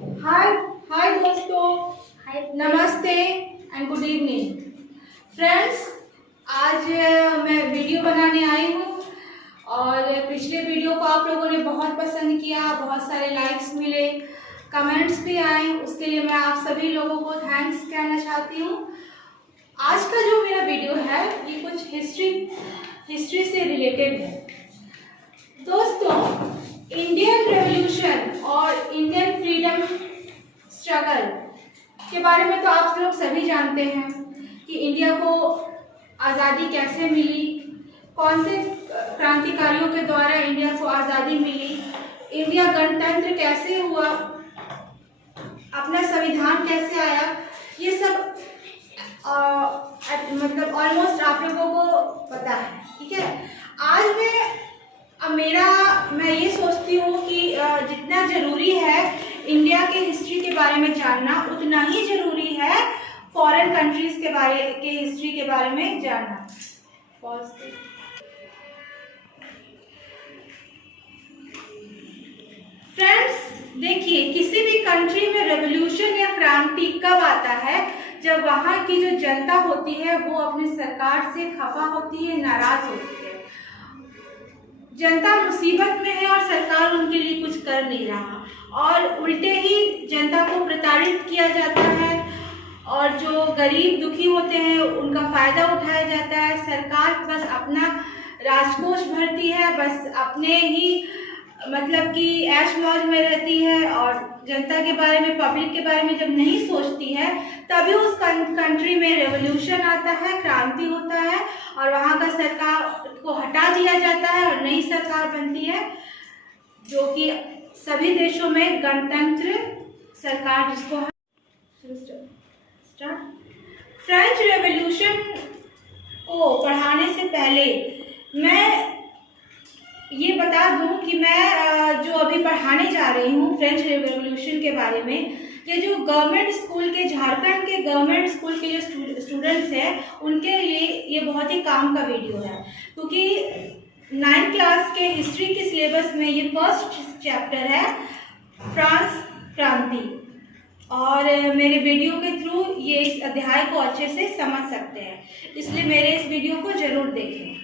हाय हाय दोस्तों, हाय, नमस्ते and good evening friends. आज मैं वीडियो बनाने आई हूँ और पिछले वीडियो को आप लोगों ने बहुत पसंद किया, बहुत सारे लाइक्स मिले, कमेंट्स भी आए। उसके लिए मैं आप सभी लोगों को थैंक्स कहना चाहती हूँ। आज का जो मेरा वीडियो है ये कुछ हिस्ट्री से रिलेटेड है। दोस्तों, इंडियन रेवोल्यूशन और इंडियन फ्रीडम स्ट्रगल के बारे में तो आप लोग सभी जानते हैं कि इंडिया को आज़ादी कैसे मिली, कौन से क्रांतिकारियों के द्वारा इंडिया को आज़ादी मिली, इंडिया गणतंत्र कैसे हुआ, अपना संविधान कैसे आया, ये सब मतलब ऑलमोस्ट आप लोगों को पता है। ठीक है, आज मैं ये सोचती हूँ कि जितना ज़रूरी है इंडिया के हिस्ट्री के बारे में जानना, उतना ही ज़रूरी है फॉरेन कंट्रीज के हिस्ट्री के बारे में जानना। फ्रेंड्स देखिए, किसी भी कंट्री में रेवोल्यूशन या क्रांति कब आता है? जब वहाँ की जो जनता होती है वो अपनी सरकार से खफा होती है, नाराज होती है। जनता मुसीबत में है और सरकार उनके लिए कुछ कर नहीं रहा, और उल्टे ही जनता को प्रताड़ित किया जाता है, और जो गरीब दुखी होते हैं उनका फायदा उठाया जाता है। सरकार बस अपना राजकोष भरती है, बस अपने ही मतलब कि ऐश मौज में रहती है, और जनता के बारे में, पब्लिक के बारे में जब नहीं सोचती है तभी उस कंट्री में रेवोल्यूशन आता है, क्रांति होता है, और वहाँ का सरकार को हटा दिया जाता है और नई सरकार बनती है, जो कि सभी देशों में गणतंत्र सरकार जिसको फ्रेंच रेवोल्यूशन को पढ़ाने से पहले मैं ये बता दूं कि मैं जो अभी पढ़ाने जा रही हूँ फ्रेंच रेवोल्यूशन के बारे में, ये जो गवर्नमेंट स्कूल के, झारखंड के गवर्नमेंट स्कूल के जो स्टूडेंट्स हैं उनके लिए ये बहुत ही काम का वीडियो है, क्योंकि 9th क्लास के हिस्ट्री के सिलेबस में ये फर्स्ट चैप्टर है, फ्रांस क्रांति, और मेरे वीडियो के थ्रू ये इस अध्याय को अच्छे से समझ सकते हैं, इसलिए मेरे इस वीडियो को जरूर देखें।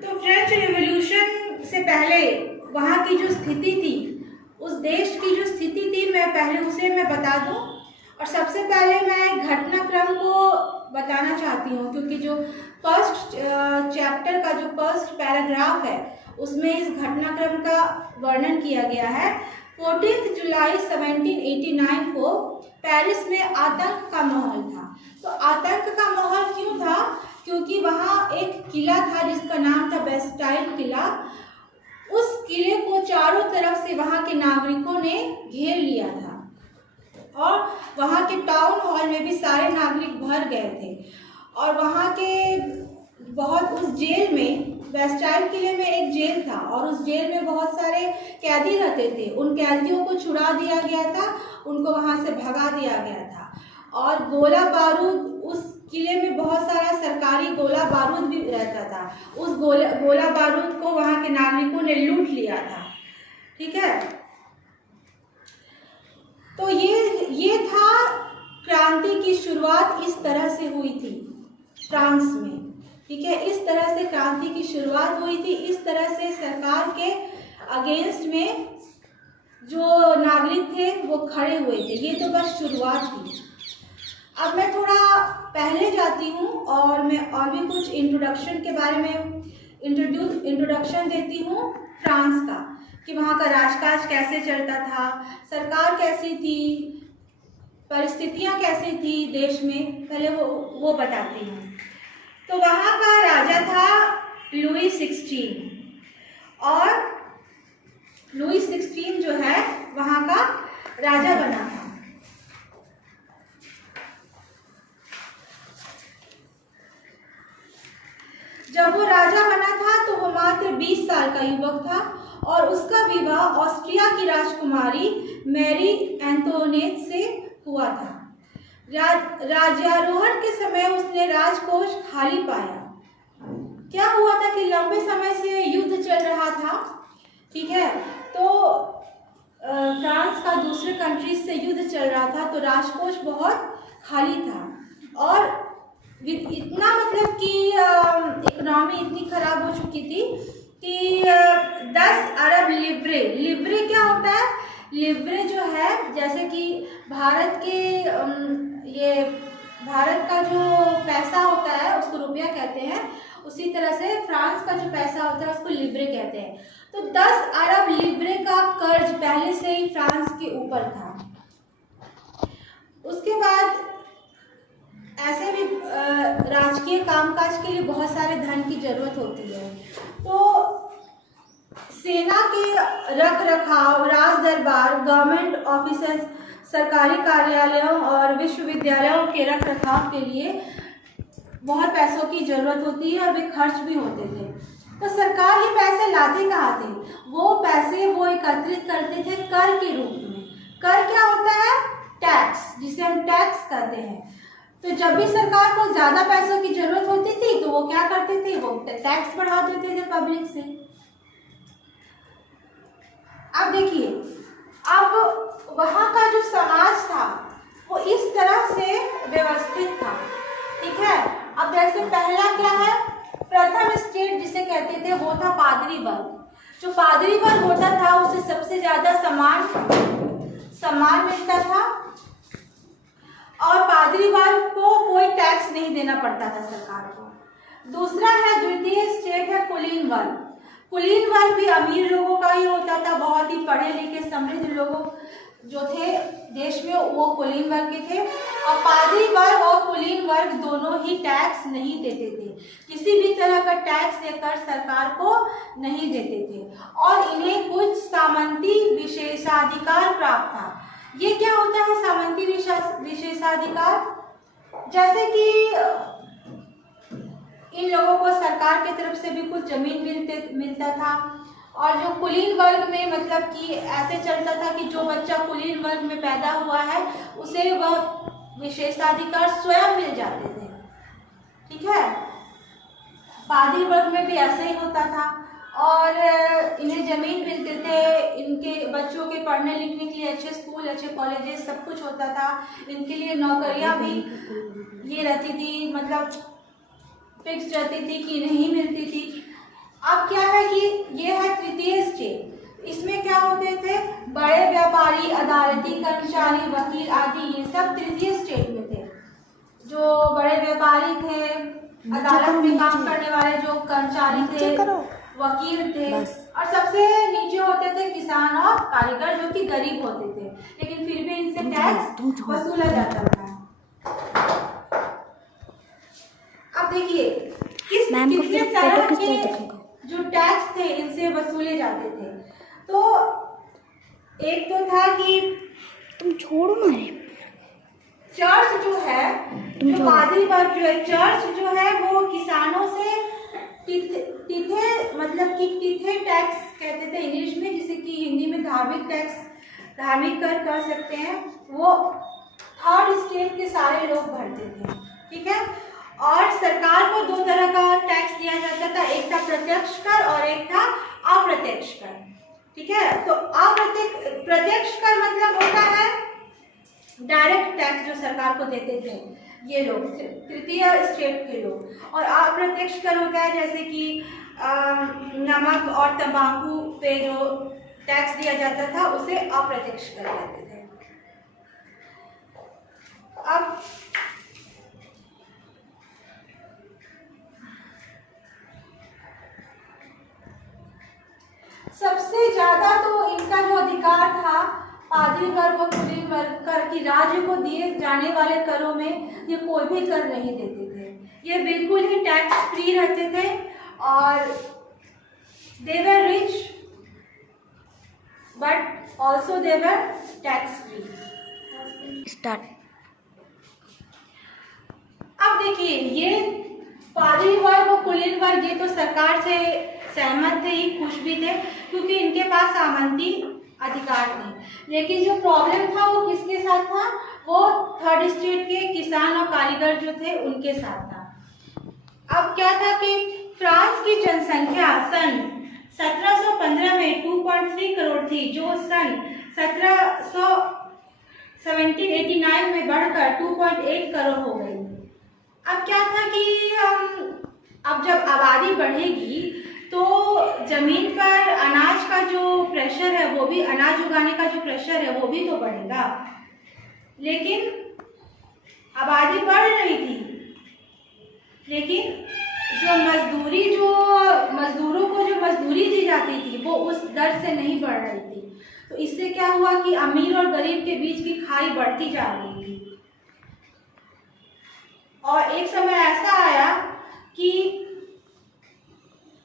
तो फ्रेंच रेवोल्यूशन से पहले वहाँ की जो स्थिति थी, उस देश की जो स्थिति थी, मैं बता दूं। और सबसे पहले मैं घटनाक्रम को बताना चाहती हूँ, क्योंकि जो फर्स्ट चैप्टर का जो फर्स्ट पैराग्राफ है उसमें इस घटनाक्रम का वर्णन किया गया है। 14 जुलाई 1789 को पेरिस में आतंक का माहौल था। तो आतंक का माहौल क्यों था? क्योंकि वहाँ एक किला था जिसका नाम था बेस्टाइल किला। उस किले को चारों तरफ से वहाँ के नागरिकों ने घेर लिया था, और वहाँ के टाउन हॉल में भी सारे नागरिक भर गए थे, और वहाँ के उस जेल में, बेस्टाइल किले में एक जेल था, और उस जेल में बहुत सारे कैदी रहते थे। उन कैदियों को छुड़ा दिया गया था, उनको वहाँ से भगा दिया गया था, और गोला बारूद, उस किले में बहुत सारा सरकारी गोला बारूद भी रहता था, उस गोला बारूद को वहाँ के नागरिकों ने लूट लिया था। ठीक है, तो ये था क्रांति की शुरुआत, इस तरह से हुई थी फ्रांस में। ठीक है, इस तरह से क्रांति की शुरुआत हुई थी, इस तरह से सरकार के अगेंस्ट में जो नागरिक थे वो खड़े हुए थे। ये तो बस शुरुआत थी। अब मैं थोड़ा पहले जाती हूँ और मैं और भी कुछ इंट्रोडक्शन के बारे में इंट्रोडक्शन देती हूँ फ्रांस का, कि वहाँ का राजकाज कैसे चलता था, सरकार कैसी थी, परिस्थितियाँ कैसी थी देश में, पहले वो बताती हूँ। तो वहाँ का राजा था लुई 16, और लुई 16 जो है वहाँ का राजा बना था। जब वो राजा बना था तो वो मात्र 20 साल का युवक था, और उसका विवाह ऑस्ट्रिया की राजकुमारी मैरी एंटोनेट से हुआ था। राज्यारोहण के समय उसने राजकोष खाली पाया। क्या हुआ था कि लंबे समय से युद्ध चल रहा था। ठीक है, तो फ्रांस का दूसरे कंट्रीज से युद्ध चल रहा था, तो राजकोष बहुत खाली था और इतना मतलब कि इकोनॉमी इतनी खराब हो चुकी थी कि 10 अरब लिब्रे, लिब्रे क्या होता है? लिब्रे जो है, जैसे कि भारत के ये भारत का जो पैसा होता है उसको रुपया कहते हैं, उसी तरह से फ्रांस का जो पैसा होता है उसको लिब्रे कहते हैं। तो 10 अरब लिब्रे का कर्ज पहले से ही फ्रांस के ऊपर था। उसके बाद ऐसे भी राजकीय कामकाज के लिए बहुत सारे धन की जरूरत होती है, तो सेना के रख रखाव, राज दरबार, गवर्नमेंट ऑफिसर्स, सरकारी कार्यालयों और विश्वविद्यालयों के रख रखाव के लिए बहुत पैसों की जरूरत होती है और वे खर्च भी होते थे। तो सरकार ये पैसे लाते कहाँ थे? वो पैसे वो एकत्रित करते थे कर के रूप में। कर क्या होता है? टैक्स, जिसे हम टैक्स कहते हैं। तो जब भी सरकार को ज़्यादा पैसों की जरूरत होती थी तो वो क्या करते थे? वो टैक्स बढ़ा देते थे पब्लिक से। अब देखिए, अब वहाँ का जो समाज था वो इस तरह से व्यवस्थित था, ठीक है। अब जैसे पहला क्या है, प्रथम स्टेट जिसे कहते थे वो था पादरी वर्ग। जो पादरी वर्ग होता था उसे सबसे ज्यादा सम्मान मिलता था और पादरी वर्ग को कोई टैक्स नहीं देना पड़ता था सरकार को। दूसरा है, द्वितीय स्टेट है कुलीन वर्ग। कुलीन वर्ग भी अमीर लोगों का ही होता था, बहुत ही पढ़े लिखे समृद्ध लोग जो थे देश में वो कुलीन वर्ग के थे। और पादरी वर्ग और कुलीन वर्ग दोनों ही टैक्स नहीं देते थे, किसी भी तरह का टैक्स देकर सरकार को नहीं देते थे और इन्हें कुछ सामंती विशेषाधिकार प्राप्त था। ये क्या होता है सामंती विशेषाधिकार? जैसे कि इन लोगों को सरकार की तरफ से भी कुछ जमीन मिलता था और जो कुलीन वर्ग में मतलब कि ऐसे चलता था कि जो बच्चा कुलीन वर्ग में पैदा हुआ है उसे वह विशेषाधिकार स्वयं मिल जाते थे, ठीक है। पादरी वर्ग में भी ऐसे ही होता था और इन्हें जमीन मिलते थे, इनके बच्चों के पढ़ने लिखने के लिए अच्छे स्कूल, अच्छे कॉलेजेस सब कुछ होता था। इनके लिए नौकरियां भी ये रहती थी, मतलब फिक्स रहती थी कि नहीं मिलती थी। अब क्या है कि ये है तृतीय स्टेट। इसमें क्या होते थे? बड़े व्यापारी, अदालती कर्मचारी, वकील आदि, ये सब तृतीय स्टेट में थे। जो बड़े व्यापारी थे, अदालत में काम करने वाले जो कर्मचारी थे, वकील थे, और सबसे नीचे होते थे किसान और कारीगर जो कि गरीब होते थे, लेकिन फिर भी इनसे टैक्स वसूला जाता था। अब देखिए कितने तरह के जो टैक्स थे इनसे वसूले जाते थे। तो एक तो था कि तुम छोड़ो ना, चर्च जो है, जो पादरी वर्ग जो है, चर्च जो है वो किसानों से तिथे मतलब कि तिथे टैक्स कहते थे इंग्लिश में, जिसे कि हिंदी में धार्मिक टैक्स, धार्मिक कर कह सकते हैं, वो थर्ड स्टेट के सारे लोग भरते थे, ठीक है। और सरकार को दो तरह का टैक्स दिया जाता था, एक था प्रत्यक्ष कर और एक था अप्रत्यक्ष कर, ठीक है। तो प्रत्यक्ष कर मतलब होता है डायरेक्ट टैक्स जो सरकार को देते थे ये लोग, तृतीय स्टेट के लोग। और अप्रत्यक्ष कर होता है जैसे कि नमक और तंबाकू पे जो टैक्स दिया जाता था उसे अप्रत्यक्ष कर कहते थे। अब सबसे ज्यादा तो इनका जो अधिकार था पादरी वर्ग और कुलीन वर्ग कर की राज्य को दिए जाने वाले करों में ये कोई भी कर नहीं देते थे, ये बिल्कुल ही टैक्स फ्री रहते थे और they were rich but also they were tax free. Start. अब देखिए ये पादरी वर्ग और कुलीन वर्ग ये तो सरकार से सहमत थे, ही खुश भी थे क्योंकि इनके पास सामंती अधिकार थे। लेकिन जो प्रॉब्लम था वो किसके साथ था? वो थर्ड स्टेट के किसान और कारीगर जो थे उनके साथ था। अब क्या था कि फ्रांस की जनसंख्या सन 1715 में 2.3 करोड़ थी, जो सन 1789 में बढ़कर 2.8 करोड़ हो गई। अब क्या था कि अब जब आबादी बढ़ेगी तो ज़मीन पर अनाज का जो प्रेशर है वो भी, अनाज उगाने का जो प्रेशर है वो भी तो बढ़ेगा। लेकिन आबादी बढ़ रही थी, लेकिन जो मजदूरों को जो मजदूरी दी जाती थी वो उस दर से नहीं बढ़ रही थी। तो इससे क्या हुआ कि अमीर और गरीब के बीच की खाई बढ़ती जा रही थी। और एक समय ऐसा आया कि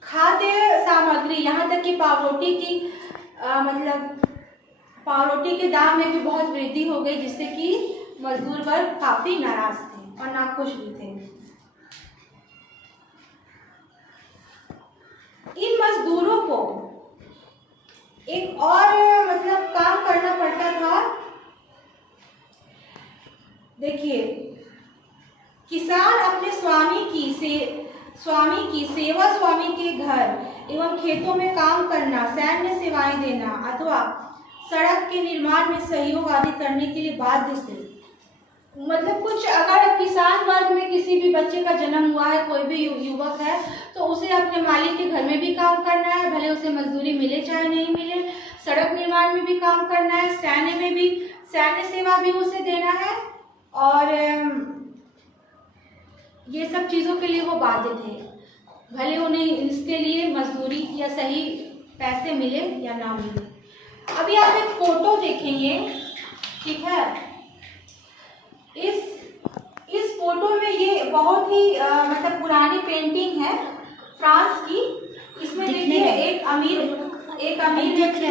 खाद्य सामग्री, यहाँ तक कि पावरोटी के दाम में भी बहुत वृद्धि हो गई, जिससे कि मजदूर वर्ग काफी नाराज थे और नाखुश भी थे। इन मजदूरों को एक और काम करना पड़ता था। देखिए, किसान अपने स्वामी की सेवा, स्वामी के घर एवं खेतों में काम करना, सैन्य सेवाएं देना अथवा सड़क के निर्माण में सहयोग आदि करने के लिए बाध्य थे। कुछ अगर किसान वर्ग में किसी भी बच्चे का जन्म हुआ है, कोई भी युवक है, तो उसे अपने मालिक के घर में भी काम करना है, भले उसे मजदूरी मिले चाहे नहीं मिले। सड़क निर्माण में भी काम करना है, सैन्य सेवा भी उसे देना है, और ये सब चीज़ों के लिए वो बाध्य थे, भले उन्हें इसके लिए मजदूरी या सही पैसे मिले या ना मिले। अभी आप एक फोटो देखेंगे, ठीक है। इस फोटो में ये बहुत ही पुरानी पेंटिंग है फ्रांस की। इसमें देखिए एक अमीर व्यक्ति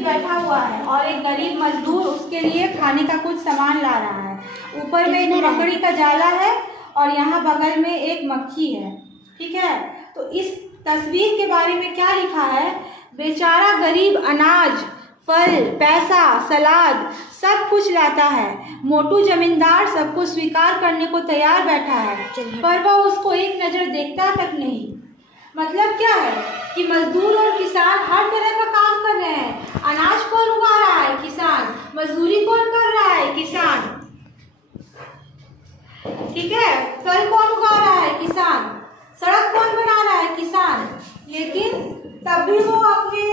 बैठा हुआ है, और एक गरीब मजदूर उसके लिए खाने का कुछ सामान ला रहा है। ऊपर में एक मकड़ी का जाला है और यहाँ बगल में एक मक्खी है, ठीक है। तो इस तस्वीर के बारे में क्या लिखा है? बेचारा गरीब अनाज, फल, पैसा, सलाद सब कुछ लाता है। मोटू जमींदार सब कुछ स्वीकार करने को तैयार बैठा है, पर वह उसको एक नज़र देखता तक नहीं। मतलब क्या है कि मजदूर और किसान हर तरह का काम कर रहे हैं। अनाज कौन उगा रहा है? किसान। मजदूरी कौन कर रहा है? किसान, ठीक है। फल कौन उगा रहा है? किसान। सड़क कौन बना रहा है? किसान। लेकिन तब भी वो अपने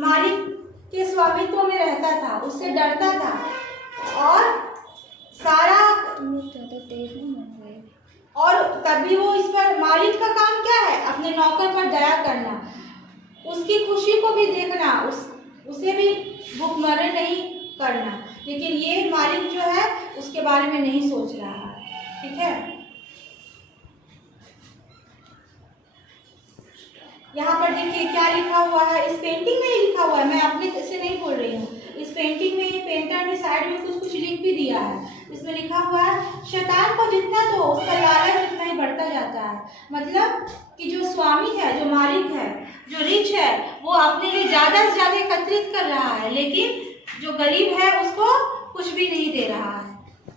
मालिक के स्वामित्व में रहता था, उससे डरता था, और तब भी वो इस पर, मालिक का काम क्या है? अपने नौकर पर दया करना, उसकी खुशी को भी देखना, उसे भी भुखमरी नहीं करना। लेकिन ये मालिक जो है उसके बारे में नहीं सोच रहा है, ठीक है। यहाँ पर देखिए क्या लिखा हुआ है, इस पेंटिंग में लिखा हुआ है, मैं अपने से नहीं बोल रही हूँ। इस पेंटिंग में पेंटर ने साइड में कुछ लिख भी दिया है। इसमें लिखा हुआ है, शैतान को जितना तो उसका लालच उतना ही बढ़ता जाता है। मतलब कि जो स्वामी है, जो मालिक है, जो रिच है, वो अपने लिए ज़्यादा से ज़्यादा एकत्रित कर रहा है, लेकिन जो गरीब है उसको कुछ भी नहीं दे रहा है।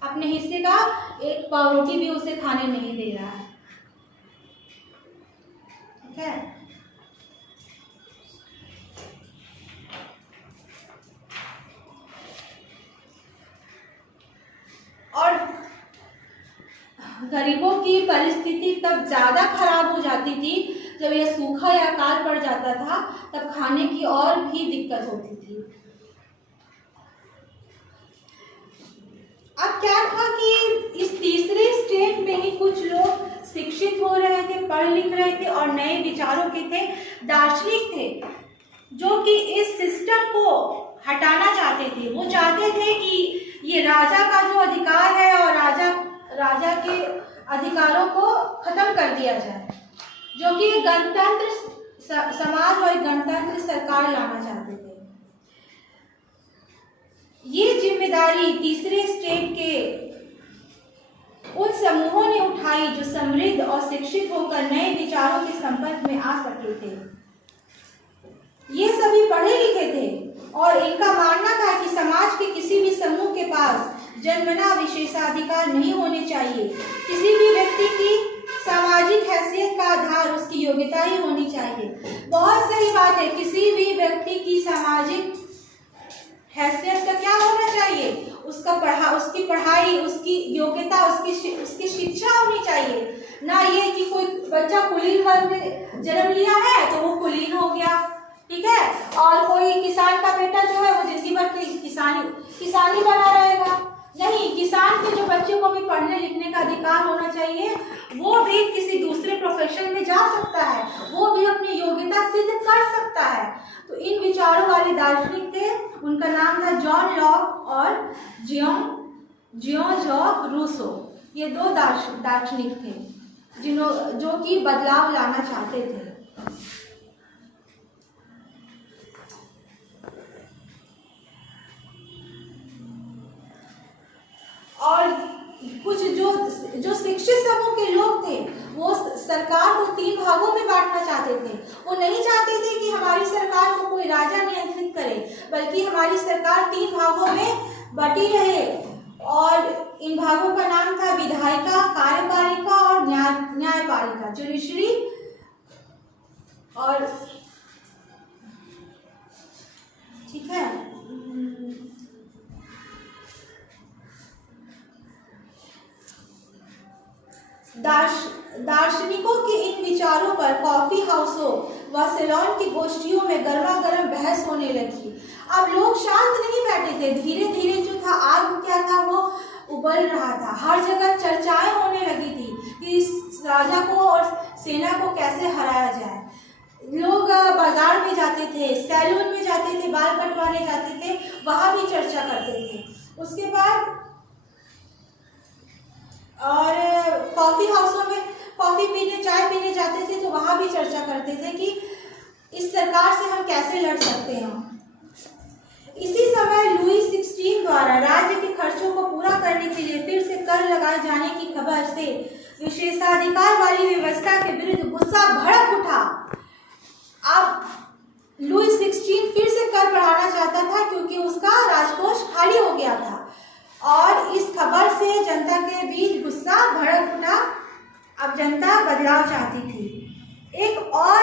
अपने हिस्से का एक पावरोटी भी उसे खाने नहीं दे रहा है, ठीक है। और गरीबों की परिस्थिति तब ज़्यादा खराब हो जाती थी जब यह सूखा या अकाल पड़ जाता था, तब खाने की और भी दिक्कत होती थी। अब क्या था कि इस तीसरे स्टेज में ही कुछ लोग शिक्षित हो रहे थे, पढ़ लिख रहे थे और नए विचारों के थे, दार्शनिक थे, जो कि इस सिस्टम को हटाना चाहते थे। वो चाहते थे कि ये राजा का जो अधिकार है और राजा के अधिकारों को खत्म कर दिया जाए, जो कि गणतंत्र समाज और गणतंत्र सरकार लाना चाहते थे। ये जिम्मेदारी तीसरे स्टेट के उन समूहों ने उठाई जो समृद्ध और शिक्षित होकर नए विचारों के संपर्क में आ सके थे। ये सभी पढ़े लिखे थे और इनका मानना था कि समाज के किसी भी समूह के पास जन्मना विशेषाधिकार नहीं होने चाहिए। किसी भी व्यक्ति की सामाजिक हैसियत का आधार उसकी योग्यता ही होनी चाहिए। बहुत सही बात है, किसी भी व्यक्ति की सामाजिक हैसियत का क्या होना चाहिए, उसकी पढ़ाई, उसकी योग्यता, उसकी शिक्षा होनी चाहिए। ना ये कि कोई बच्चा कुलीन वर्ग में जन्म लिया है तो वो कुलीन हो गया, ठीक है, और कोई किसान का बेटा जो है वो जिंदगी भर किसानी बना रहेगा। नहीं, किसान के जो बच्चों को भी पढ़ने लिखने का अधिकार होना चाहिए, वो भी किसी दूसरे प्रोफेशन में जा सकता है, वो भी अपनी योग्यता सिद्ध कर सकता है। तो इन विचारों वाले दार्शनिक थे, उनका नाम था जॉन लॉक और जियोन जॉक रूसो। ये दो दार्शनिक थे जो कि बदलाव लाना चाहते थे। और कुछ जो शिक्षित समूह के लोग थे वो सरकार को 3 भागों में बांटना चाहते थे। वो नहीं चाहते थे कि हमारी सरकार को कोई राजा नियंत्रित करे, बल्कि हमारी सरकार 3 भागों में बटी रहे। और इन भागों का नाम था विधायिका, कार्यपालिका और न्यायपालिका, जुडिशरी। और ठीक है, दार्शनिकों के इन विचारों पर कॉफी हाउसों व सैलून की गोष्ठियों में गर्मा-गर्म बहस होने लगी। अब लोग शांत नहीं बैठे थे, धीरे धीरे जो था आग क्या था वो उबल रहा था। हर जगह चर्चाएं होने लगी थी कि इस राजा को और सेना को कैसे हराया जाए। लोग बाजार में जाते थे, सैलून में जाते थे, बाल कटवाने जाते थे, वहां भी चर्चा करते थे। उसके बाद और कॉफी हाउसों में कॉफी पीने, चाय पीने जाते थे तो वहां भी चर्चा करते थे कि इस सरकार से हम कैसे लड़ सकते हैं। इसी समय लुई 16 द्वारा राज्य के खर्चों को पूरा करने के लिए फिर से कर लगाए जाने की खबर से विशेषाधिकार वाली व्यवस्था के विरुद्ध गुस्सा भड़क उठा। अब लुई 16 फिर से कर बढ़ाना चाहता था क्योंकि उसका राजकोष खाली हो गया था, और इस खबर से जनता के बीच गुस्सा भड़क उठा। अब जनता बदलाव चाहती थी। एक और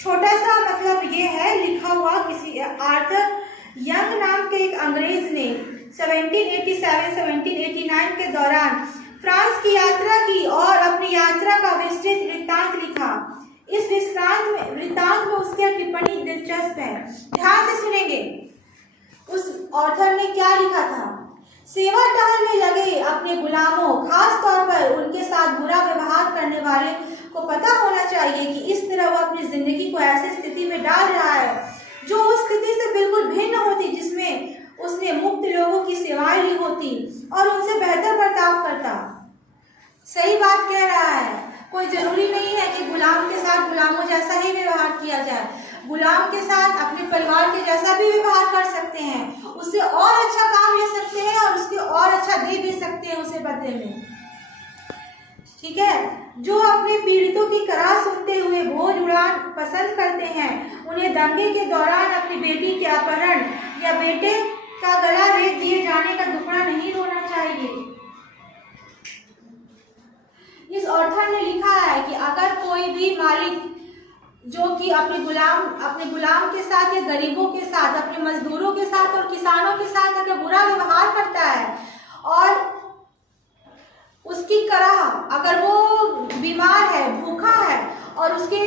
छोटा सा मतलब ये है लिखा हुआ, किसी आर्थर यंग नाम के एक अंग्रेज ने 1787-1789 के दौरान फ्रांस की यात्रा की और अपनी यात्रा का विस्तृत वृत्तांत लिखा। इस वृत्तांत में उसकी टिप्पणी दिलचस्प है, ध्यान से सुनेंगे। उस ऑथर ने क्या लिखा था? सेवा टहलने लगे अपने गुलामों, खास तौर पर उनके साथ बुरा व्यवहार करने वाले को पता होना चाहिए कि इस तरह वह अपनी जिंदगी को ऐसी स्थिति में डाल रहा है जो उस स्थिति से बिल्कुल भिन्न होती जिसमें उसने मुक्त लोगों की सेवाएं ली होती और उनसे बेहतर बर्ताव करता। सही बात कह रहा है। कोई जरूरी नहीं है कि गुलाम के साथ गुलामों जैसा ही व्यवहार किया जाए। गुलाम के साथ अपने परिवार के जैसा भी व्यवहार कर सकते हैं, उससे और अच्छा काम ले सकते हैं और उसके और अच्छा दे भी सकते हैं उसे बदले में। ठीक है, जो अपने पीड़ितों की कराह सुनते हुए भोज उड़ान पसंद करते हैं, उन्हें दंगे के दौरान अपनी बेटी के अपहरण या बेटे का गला रेत दिए जाने का दुखड़ा नहीं रोना चाहिए। इस ऑथर ने लिखा है कि अगर कोई भी मालिक जो कि अपने गुलाम के साथ या गरीबों के साथ, अपने मजदूरों के साथ और किसानों के साथ अगर बुरा व्यवहार करता है और उसकी कराह, अगर वो बीमार है, भूखा है और उसके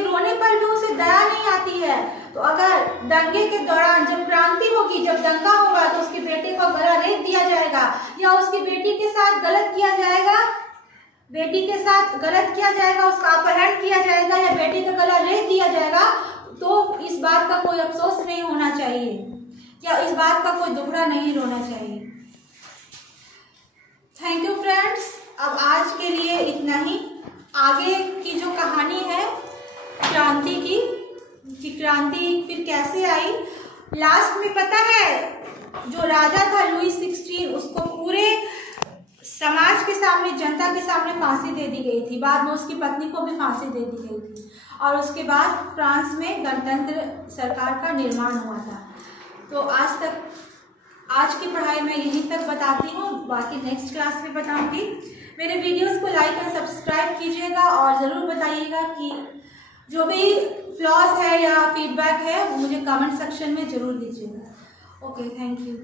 रोने पर भी उसे दया नहीं आती है, तो अगर दंगे के दौरान जब क्रांति होगी, जब दंगा होगा, तो उसके बेटे का गला रेत दिया जाएगा या उसकी बेटी के साथ गलत किया जाएगा, उसका अपहरण किया जाएगा या बेटी का गला रेत दिया जाएगा, तो इस बात का कोई अफसोस नहीं होना चाहिए या इस बात का कोई दुखड़ा नहीं रोना चाहिए। Thank you friends. अब आज के लिए इतना ही। आगे की जो कहानी है क्रांति की, कि क्रांति फिर कैसे आई, लास्ट में पता है जो राजा था लुई 16, उसको पूरे समाज के सामने, जनता के सामने फांसी दे दी गई थी। बाद में उसकी पत्नी को भी फांसी दे दी गई थी और उसके बाद फ्रांस में गणतंत्र सरकार का निर्माण हुआ था। तो आज की पढ़ाई मैं यहीं तक बताती हूँ, बाकी नेक्स्ट क्लास में बताऊंगी। मेरे वीडियोस को लाइक और सब्सक्राइब कीजिएगा और ज़रूर बताइएगा कि जो भी फ्लॉज है या फीडबैक है वो मुझे कमेंट सेक्शन में ज़रूर दीजिएगा। Okay, thank you.